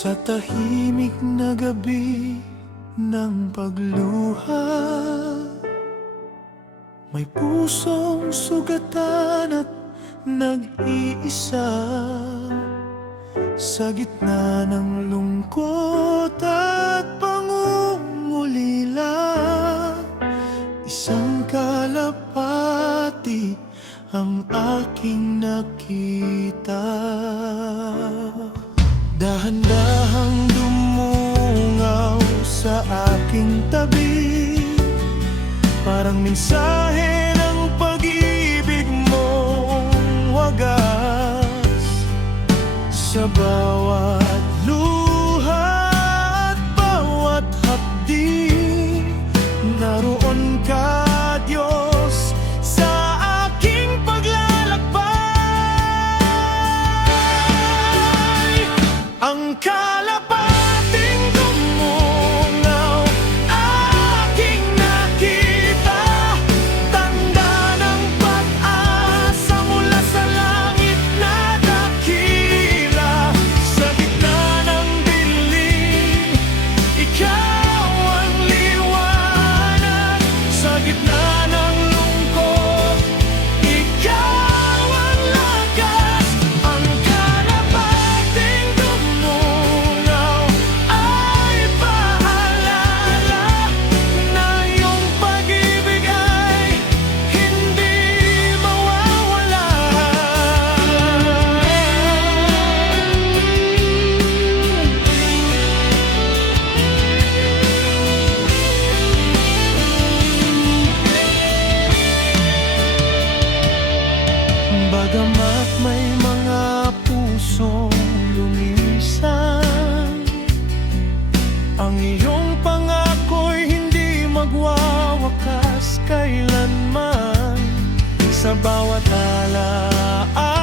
Sa tahimik na gabi ng pagluha, may pusong sugatan at nag-iisa. Sa gitna ng lungkot at pangungulila, isang kalapati ang aking nakita. Dahan-dahang dumungaw sa aking tabi, parang mensahe ng pag-ibig mong wagas. Sa bawat luha at bawat hapdi, naroon ka, Diyos, sa aking paglalakbay. Ang kalapating dumungaw, aking nakita, tanda ng pag-asa mula sa langit na dakila. Sa gitna ng dilim, ikaw ang liwanag. Sa gitna ng lungkot, ikaw ang lakas. Ang kalapating dumungaw ay paalala na iyong pag-ibig ay hindi mawawala. Bagamat may mga pusong lumisan, ang iyong pangako'y hindi magwawakas kailanman. Sa bawat alaala